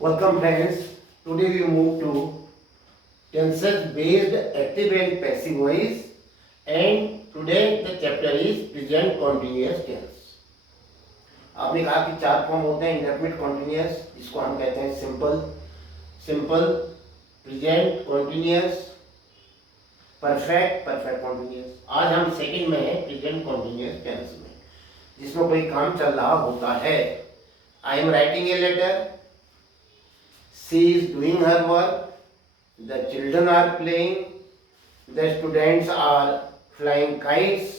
Welcome friends. Today we move to tenses based active and passive voice, and today the chapter is present continuous tense. आपने कहा कि चार form होते हैं indefinite continuous, जिसको हम कहते हैं simple, present continuous, perfect continuous. आज हम सेकंड में हैं प्रेजेंट कॉन्टिन्यूअस टेंस में, जिसमें कोई काम चल रहा होता है। I am writing a letter, she is doing her work, the children are playing, the students are flying kites।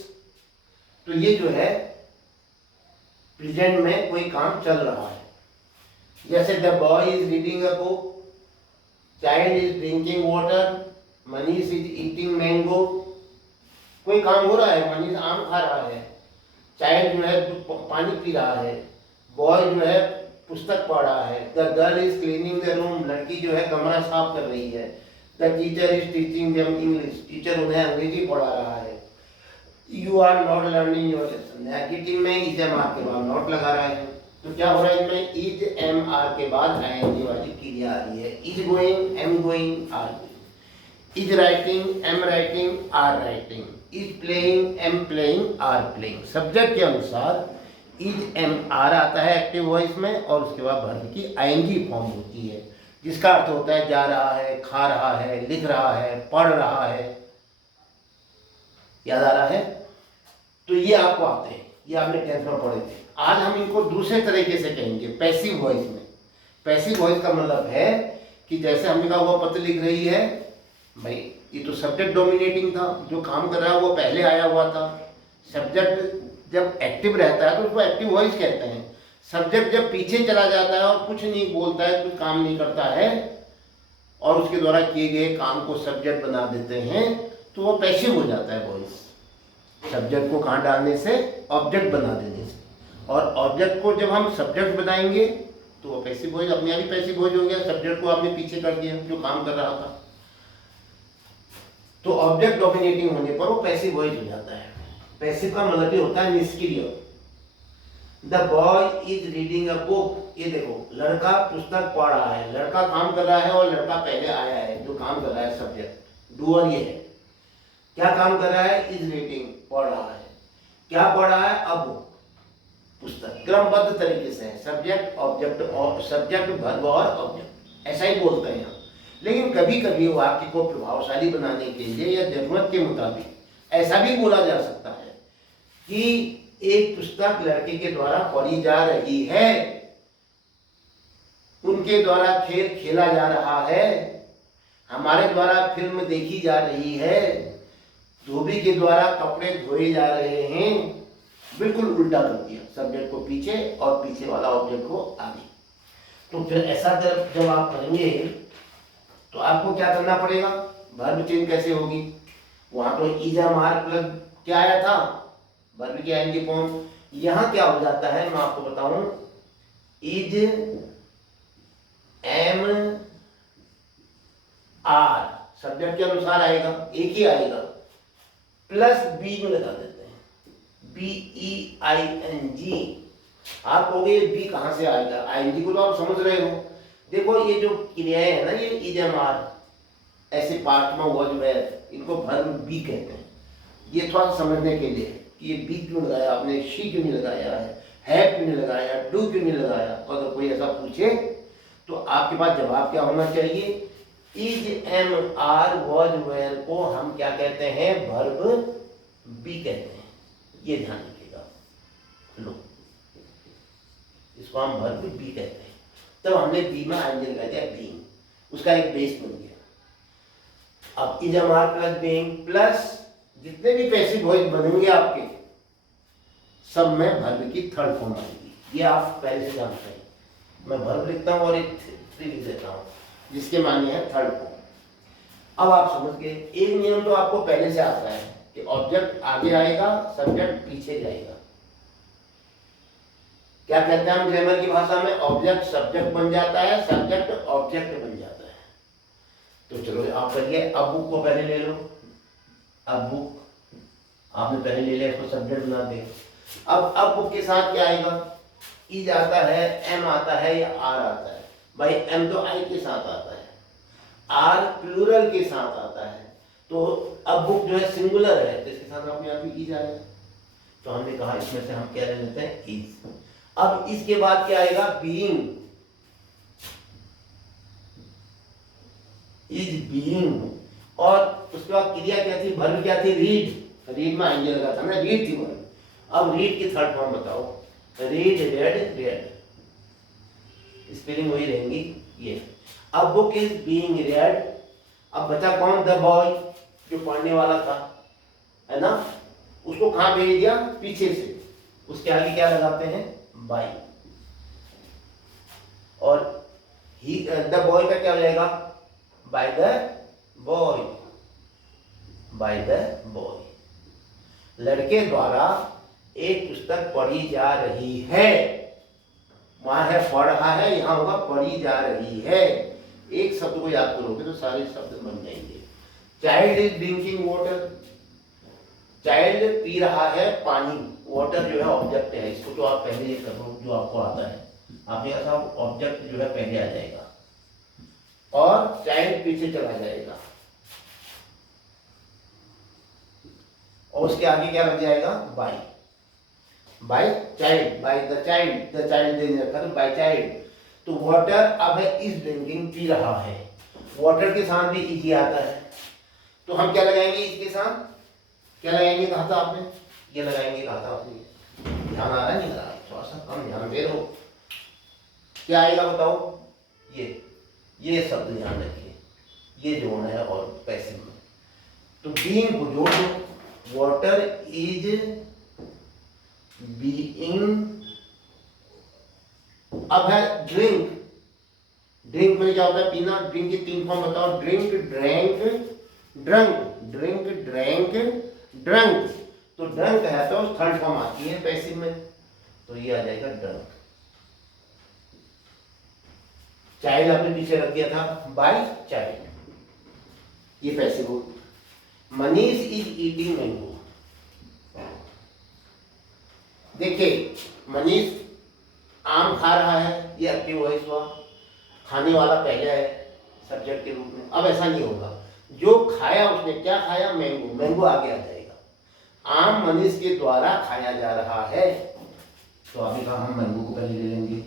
तो ये जो है प्रेजेंट में कोई काम चल रहा है। जैसे the boy is reading a book, child is drinking water, Manish is eating mango. कोई काम हो रहा है, मनीष आम खा रहा है, चाइल्ड जो है पानी पी रहा है, बॉय जो है पुस्तक पढ़ रहा है, the girl is cleaning the room, लड़की जो है कमरा साफ कर रही है, the teacher is teaching them English, teacher उन्हें अंग्रेजी पढ़ा रहा है, you are not learning your lesson. Negative में इज एम आर के बाद नॉट लगा रहा है, तो क्या हो रहा है इसमें, इज एम आर के बाद आईएनजी वाली क्रिया आ रही है। Is going, am going, are going. Is writing, am writing, are writing. Is playing, am playing, are playing. Subject के अनुसार इज एम आर आता है एक्टिव वॉइस में, और उसके बाद वर्ब की आईएनजी फॉर्म होती है, जिसका अर्थ होता है जा रहा है, खा रहा है, लिख रहा है, पढ़ रहा है। याद आ रहा है? तो ये आपको आते हैं, ये आपने टेंथ में पढ़े थे। आज हम इनको दूसरे तरीके से कहेंगे, पैसिव वॉइस में। पैसिव वॉइस का मतलब है कि जैसे हमने कहा वो पत्र लिख रही है, भाई ये तो सब्जेक्ट डोमिनेटिंग था, जो काम कर रहा है वो पहले आया हुआ था। सब्जेक्ट जब एक्टिव रहता है तो उसको एक्टिव वॉइस कहते हैं। सब्जेक्ट जब पीछे चला जाता है और कुछ नहीं बोलता है, कुछ काम नहीं करता है, और उसके द्वारा किए गए काम को सब्जेक्ट बना देते हैं, तो वो पैसिव हो जाता है वॉइस। सब्जेक्ट को कहाँ डालने से, ऑब्जेक्ट बना देने से। और ऑब्जेक्ट को जब हम सब्जेक्ट बनाएंगे तो वो पैसिव वॉइस अपने आप ही पैसिव वॉइस हो गया। सब्जेक्ट को आपने पीछे कर दिया जो काम कर रहा था, तो ऑब्जेक्ट डोमिनेटिंग होने पर वो पैसिव वॉइस हो जाता है। पैसिव का मतलब ये होता है निष्क्रिय। The boy is reading a book, ये देखो लड़का पुस्तक पढ़ रहा है, लड़का काम कर रहा है और लड़का पहले आया है, जो काम कर रहा है सब्जेक्ट, डूअर ये है। क्या काम कर रहा है, इज रीडिंग, पढ़ रहा है। क्या पढ़ रहा है, अ बुक, पुस्तक। क्रमबद्ध तरीके से है, सब्जेक्ट ऑब्जेक्ट, और सब्जेक्ट वर्ब और ऑब्जेक्ट, ऐसा ही बोलते हैं हम। लेकिन कभी कभी वाक्य को प्रभावशाली बनाने के लिए या जरूरत के मुताबिक ऐसा भी बोला जा सकता है कि एक पुस्तक लड़के के द्वारा पढ़ी जा रही है, उनके द्वारा खेल खेला जा रहा है, हमारे द्वारा फिल्म देखी जा रही है, धोबी के द्वारा कपड़े धोए जा रहे हैं। बिल्कुल उल्टा कर दिया, सब्जेक्ट को पीछे और पीछे वाला ऑब्जेक्ट को आगे। तो फिर ऐसा जब आप करेंगे तो आपको क्या करना पड़ेगा, वर्ब चेंज कैसे होगी। वहां तो इज एम आर प्लस क्या आया था, वर्ब की आईएनजी फॉर्म। यहां क्या हो जाता है मैं आपको बताऊं, इज एम आर सब्जेक्ट के अनुसार आएगा, एक ही आएगा, प्लस बी में लगा देते हैं, BEING। आप कहोगे बी कहां से आएगा, आईएनजी को तो आप समझ रहे हो। देखो ये जो क्रियाएं है ना, ये इज एम आर ऐसे पार्ट में हुआ जो है, इनको वर्ब बी कहते हैं। ये थोड़ा समझने के लिए कि ये बी क्यों लगाया आपने, शी क्यों नहीं लगाया है क्यों नहीं लगाया, डू क्यों नहीं लगाया। अगर कोई ऐसा पूछे तो आपके पास जवाब क्या होना चाहिए, is am are was were को हम क्या कहते हैं, वर्ब बी कहते हैं। ये ध्यान रखिएगा, लो इसको हम वर्ब बी कहते हैं। तब हमने बी में आईएनजी लगा दिया, बीइंग, उसका एक बेस बन गया। अब is am are plus being plus जितने भी पैसिव वॉइस बनेंगे आपके, सब में वर्ब की थर्ड फॉर्म आएगी। ये आप पहले से जानते हैं। मैं वर्ब लिखता हूँ और एक थ्री लिख देता हूँ, जिसके माने है थर्ड फॉर्म। अब आप समझ गए, एक नियम तो आपको पहले से आता है कि ऑब्जेक्ट आगे आएगा, सब्जेक्ट पीछे जाएगा। क्या कहते हैं हम ग्रामर की भाषा में, ऑब्जेक्ट सब्जेक्ट बन जाता है, सब्जेक्ट ऑब्जेक्ट बन जाता है। तो चलो आप करिए, अब बुक को पहले ले लो, अब बुक आपने पहले ले लिया, इसको सब्जेक्ट बना दे। अब बुक के साथ क्या आएगा, इज आता है, एम आता है या आर आता है। भाई एम तो आई के साथ आता है, आर प्लूरल के साथ आता है, तो अब बुक जो है सिंगुलर है, तो इसके साथ अपने आप ही इज आएगा। तो हमने कहा इसमें से हम क्या ले लेते हैं, इज। अब इसके बाद क्या आएगा, बीइंग, इज बीइंग, और उसके बाद क्रिया क्या थी, वर्ब क्या थी, रीड, रीड में आएंगे लगा था ना, रीड थी वर्ब। अब रीड की थर्ड फॉर्म बताओ, रीड, रेड, रेड, स्पेलिंग वही रहेंगी ये। अब बुक इज बीइंग रेड, अब बचा कौन, द बॉय, जो पढ़ने वाला था, है ना, उसको कहां भेज दिया, पीछे से, उसके आगे क्या लगाते हैं, बाय, और ही, द बॉय का क्या हो जाएगा, by the boy, by the boy. लड़के द्वारा एक पुस्तक पढ़ी जा रही है, वहां है पढ़ रहा है, यहां होगा पढ़ी जा रही है। एक शब्द को याद करोगे तो सारे शब्द बन जाएंगे। Child is drinking water, child P रहा है पानी, वाटर जो है ऑब्जेक्ट है, इसको तो आप पहले ये करो जो आपको आता है, आपने कहा ऑब्जेक्ट जो है पहले आ जाएगा, और चाइल्ड पीछे चला जाएगा, और उसके आगे क्या लग जाएगा, by, by child, by the child, the child दे रखा तो बाय चाइल्ड। तो वाटर अब है इज ड्रिंकिंग, पी रहा है, वाटर के साथ भी इजी आता है, तो हम क्या लगाएंगे इसके साथ, क्या लगाएंगे कहा था आपने, ये लगाएंगे कहा था आपने, ध्यान आ रहा है नहीं आ रहा है, थोड़ा सा कम ध्यान दे दो। क्या आएगा बताओ, ये शब्द ध्यान रखिए, ये जोड़ना है और पैसिव में, तो बीइंग को जोड़ दो, वाटर इज बीइंग, अब है ड्रिंक, ड्रिंक में क्या होता है, पीना, ड्रिंक की तीन फॉर्म बताओ, drink, drank, drunk, drink, drank, drunk, तो ड्रंक है तो थर्ड फॉर्म आती है पैसिव में, तो ये आ जाएगा ड्रंक। चाइल्ड आपने पीछे रख दिया था, बाय चाइल्ड, ये पैसिव हो। मनीष इज ईटिंग मैंगो, देखिए मनीष आम खा रहा है, ये एक्टिव वॉइस हुआ, खाने वाला पहले है सब्जेक्ट के रूप में। अब ऐसा नहीं होगा, जो खाया उसने क्या खाया, मैंगो, मैंगो आगे आ जाएगा, आम मनीष के द्वारा खाया जा रहा है, तो अभी कहा हम मैंगो को पहले ले लेंगे,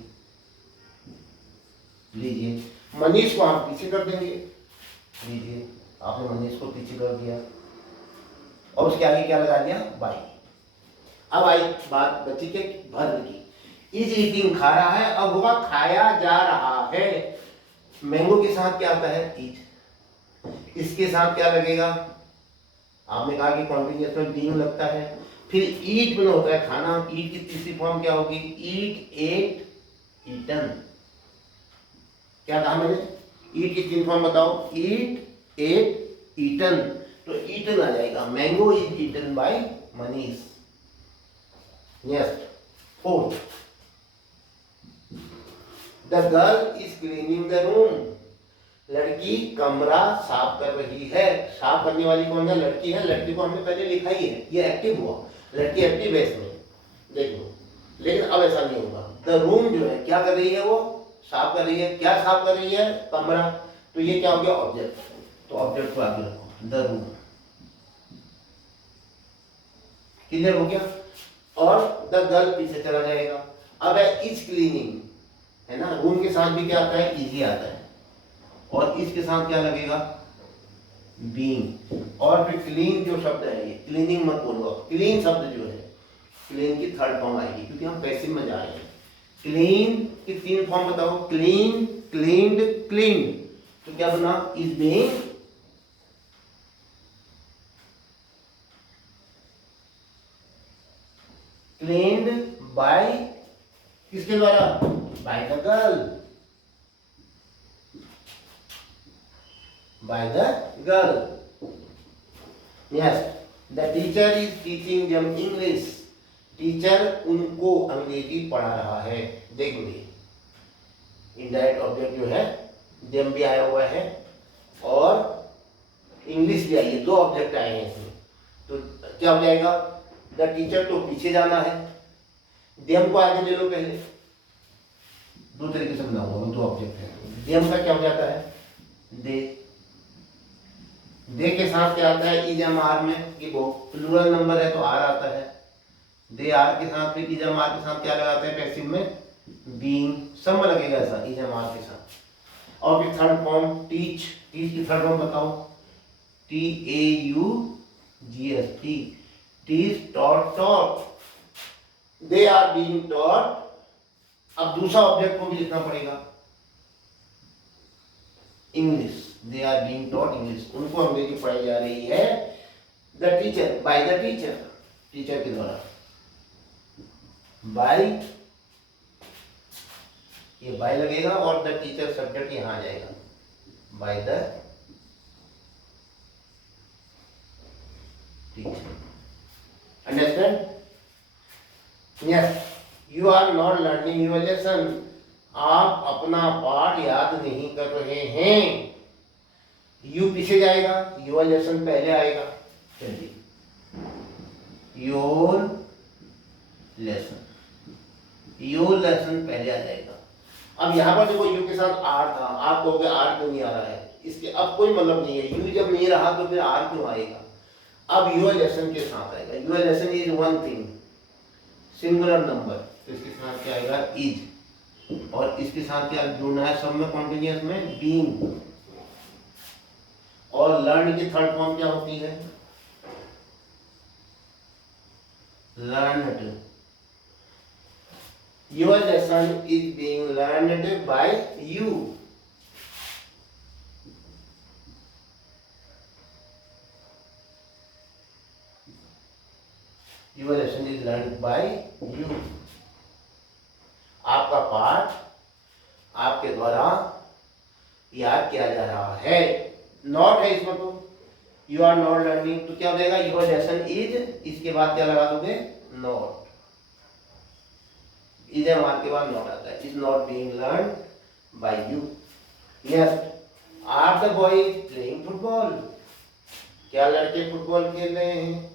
लीजिए, मनीष को हम पीछे कर देंगे, लीजिए आपने मनीष को पीछे कर दिया, और उसके आगे क्या लगा दिया, बाई। अब आई बात बच्ची के वर्ब की, इज ईटिंग खा रहा है, अब होगा खाया जा रहा है, मैंगो के साथ क्या आता है, ईट, इसके साथ क्या लगेगा, आपने कहा कि कॉन्टिन्यूअस में बीइंग लगता है, फिर ईट में होता है खाना, ईट की तीसरी फॉर्म क्या होगी, ईट, एट, ईटन, क्या कहा मैंने, ईट की तीन फॉर्म बताओ, ईट, एट, ईटन, तो ईटन आ जाएगा, mango is eaten by Manish. Next, fourth, the girl is cleaning the room, लड़की कमरा साफ कर रही है, साफ करने वाली कौन है, लड़की है, लड़की को हमने पहले लिखा ही है, ये एक्टिव हुआ, लड़की एक्टिव है इसमें, देख लो, लेकिन अब ऐसा नहीं होगा, द रूम जो है क्या कर रही है, वो साफ कर रही है, क्या साफ कर रही है, कमरा, तो ये क्या हो गया, ऑब्जेक्ट, तो ऑब्जेक्ट को आगे रखो, द रूम, क्लियर हो गया, और द गर्ल पीछे चला जाएगा। अब है इज क्लीनिंग, है ना, रूम के साथ भी क्या आता है, इजी आता है, और इसके साथ क्या लगेगा, बीइंग, और फिर क्लीन जो शब्द है, ये क्लीनिंग मत बोलो, क्लीन शब्द जो है, क्लीन की थर्ड फॉर्म आएगी, क्योंकि हम पैसिव में जा रहे हैं। क्लीन की तीन फॉर्म बताओ, क्लीन, क्लीन्ड, क्लीन्ड, तो क्या बना, इज बीइंग, क्लीन्ड बाय, किसके द्वारा, by the girl, by the girl. Yes, the teacher is teaching them English, teacher उनको अंग्रेजी पढ़ा रहा है, देखो ये इनडायरेक्ट ऑब्जेक्ट जो है, देम भी आया हुआ है और इंग्लिश भी आई है, दो ऑब्जेक्ट आए हैं इसमें, तो क्या हो जाएगा, द टीचर तो पीछे जाना है, देम को आगे ले लो पहले, दो तरीके से बनाऊंगा, दो ऑब्जेक्ट है। देम का क्या हो जाता है, दे के साथ क्या आता है, इज एम आर में, कि वो प्लूरल नंबर है तो आर आता है। दे आर के साथ फिर इज एम आर के साथ क्या लगाते हैं पैसिव में, बीइंग, सब में लगेगा ऐसा इज एम आर के साथ। और फिर थर्ड फॉर्म टीच, टीच की थर्ड फॉर्म बताओ, T A U G S, T, teach, taught, taught, they are being taught. अब दूसरा ऑब्जेक्ट को भी लिखना पड़ेगा, English, they are being taught English, उनको अंग्रेजी पढ़ाई जा रही है, the teacher, by the teacher, teacher के द्वारा, बाय, ये बाय लगेगा और द टीचर सब्जेक्ट यहां आ जाएगा, by the teacher. Understand? Yes, you are not learning your lesson, आप अपना पाठ याद नहीं कर रहे हैं। यू पीछे जाएगा, योर लेसन पहले आएगा। चलिए, योर लेसन, योर लेसन पहले आ जाएगा। अब यहाँ पर देखो यू के साथ आर था, आप कहोगे आर क्यों नहीं आ रहा है, इसके अब कोई मतलब नहीं है, यू जब नहीं रहा तो फिर आर क्यों आएगा। अब योर लेसन के साथ आएगा, your lesson is one thing, singular number, तो इसके साथ क्या आएगा, इज, और इसके साथ क्या जुड़ना है सब में, कॉन्टिन्यूअस में, बीइंग। और लर्न की थर्ड फॉर्म क्या होती है, learned. Your lesson is being learned by you. Your lesson is learned by you. आपका पाठ आपके द्वारा याद किया जा रहा है। नॉट है इसमें, तो यू आर नॉट लर्निंग, तो क्या हो जाएगा, योर लेसन इज, इसके बाद क्या लगा दोगे, नॉट, इज एम आर के बाद नॉट आता है, is not being learn by you. Next, are the boys playing football, क्या लड़के फुटबॉल खेल रहे हैं,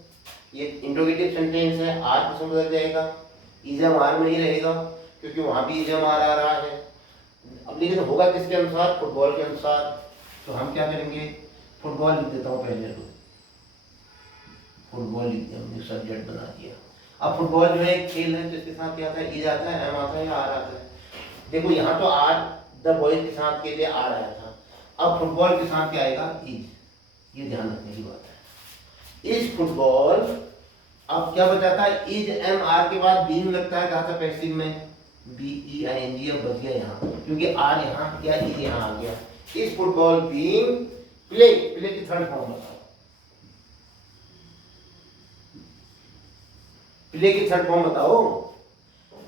ये इंट्रोगेटिव सेंटेंस है, आर किसमें बदल जाएगा, इज एम आर में ही रहेगा, क्योंकि वहां भी इज एम आर आ रहा है। अब लेकिन होगा किसके अनुसार, फुटबॉल के अनुसार, तो हम क्या करेंगे, फुटबॉल लिख देता हूँ पहले, तो फुटबॉल लिख दिया, हमने सब्जेक्ट बना दिया। अब फुटबॉल जो है एक खेल है, जिसके साथ क्या आता है, इज आता है, एम आता है या आर आता है। देखो यहाँ तो आर द बॉयज के साथ के लिए आर आया था, अब फुटबॉल के साथ क्या आएगा, इज, ये ध्यान रखने की बात है। इज फुटबॉल, अब क्या बताता है, इज एम आर के बाद बीइंग लगता है, कहा था पैसिव में, B E I N G, अब बच गया यहाँ, क्योंकि आर यहाँ क्या, इज यहाँ आ गया। Is football being play, play की थर्ड फॉर्म बताओ, प्ले की थर्ड फॉर्म बताओ,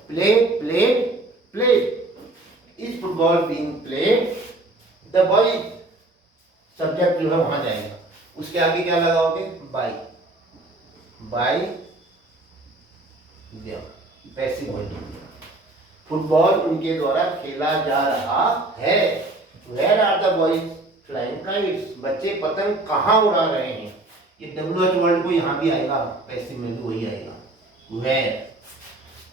play, played, played. Is football being played, the boys, subject जो है वहां जाएगा, उसके आगे क्या लगाओगे, by, by passive voice, football उनके द्वारा खेला जा रहा है। Where are the boys flying kites, बच्चे पतंग कहाँ उड़ा रहे हैं, ये WH वर्ड को यहाँ भी आएगा, पैसिव में भी वही आएगा, वेयर।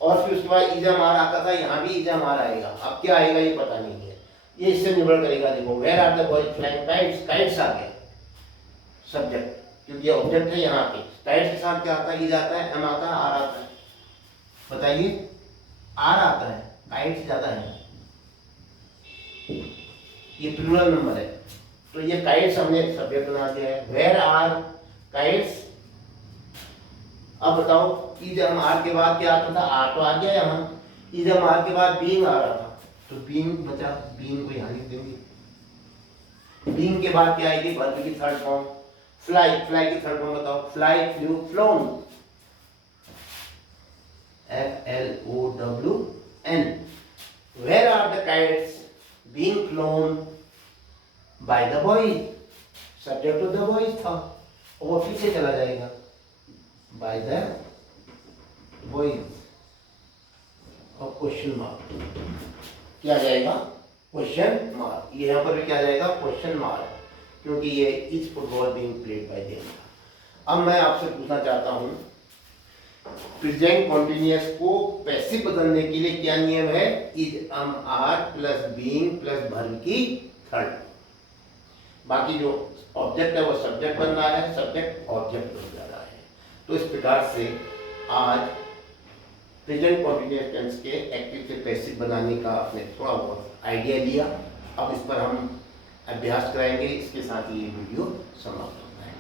और फिर उसके बाद इजम आर आता था, यहाँ भी इजम आर आएगा, अब क्या आएगा ये पता नहीं है, ये इससे निर्भर करेगा। देखो where are the boys flying kites, kites आ गया सब्जेक्ट, क्योंकि ये ऑब्जेक्ट है यहाँ पे। काइट्स के साथ क्या आता है, इज आता है, एम आता है, आर आता है, बताइए, आर आता है, काइट्स ज्यादा है, ये प्लूरल नंबर है, तो ये काइट्स हमने सब्जेक्ट बना दिया है, वेयर आर काइट्स। अब बताओ, इज एम आर के बाद क्या आता था, आर तो आ गया यहाँ, इज एम आर के बाद बीइंग आ रहा था, तो बीइंग बचा, बीइंग को यहाँ लिख देंगे। बीइंग के बाद क्या आएगी, वर्ब की थर्ड फॉर्म, फ्लाई, फ्लाई की थर्ड फॉर्म बताओ, fly, flu, phloem, FLOWN। Where are the kites being flown by the boys? Subject तो the boys था, और वो पीछे चला जाएगा, by the boys, और क्वेश्चन मार्क क्या जाएगा, क्वेश्चन मार्क, यहाँ पर भी क्या जाएगा, क्वेश्चन मार्क, क्योंकि ये is football being played by them था। अब मैं आपसे पूछना चाहता हूँ प्रेजेंट कॉन्टिन्यूअस को पैसिव बदलने के लिए क्या नियम है? Is am are plus being plus verb की थर्ड। बाकी जो ऑब्जेक्ट है वो सब्जेक्ट बन रहा है, सब्जेक्ट ऑब्जेक्ट बन जा रहा है। तो इस प्रकार से आज प्रेजेंट कॉन्टिन्यूअस टेंस के एक्टिव से पैसिव बनाने का आपने थोड़ा बहुत आइडिया लिया। अब इस पर हम अभ्यास कराएंगे। इसके साथ ये वीडियो समाप्त होता है।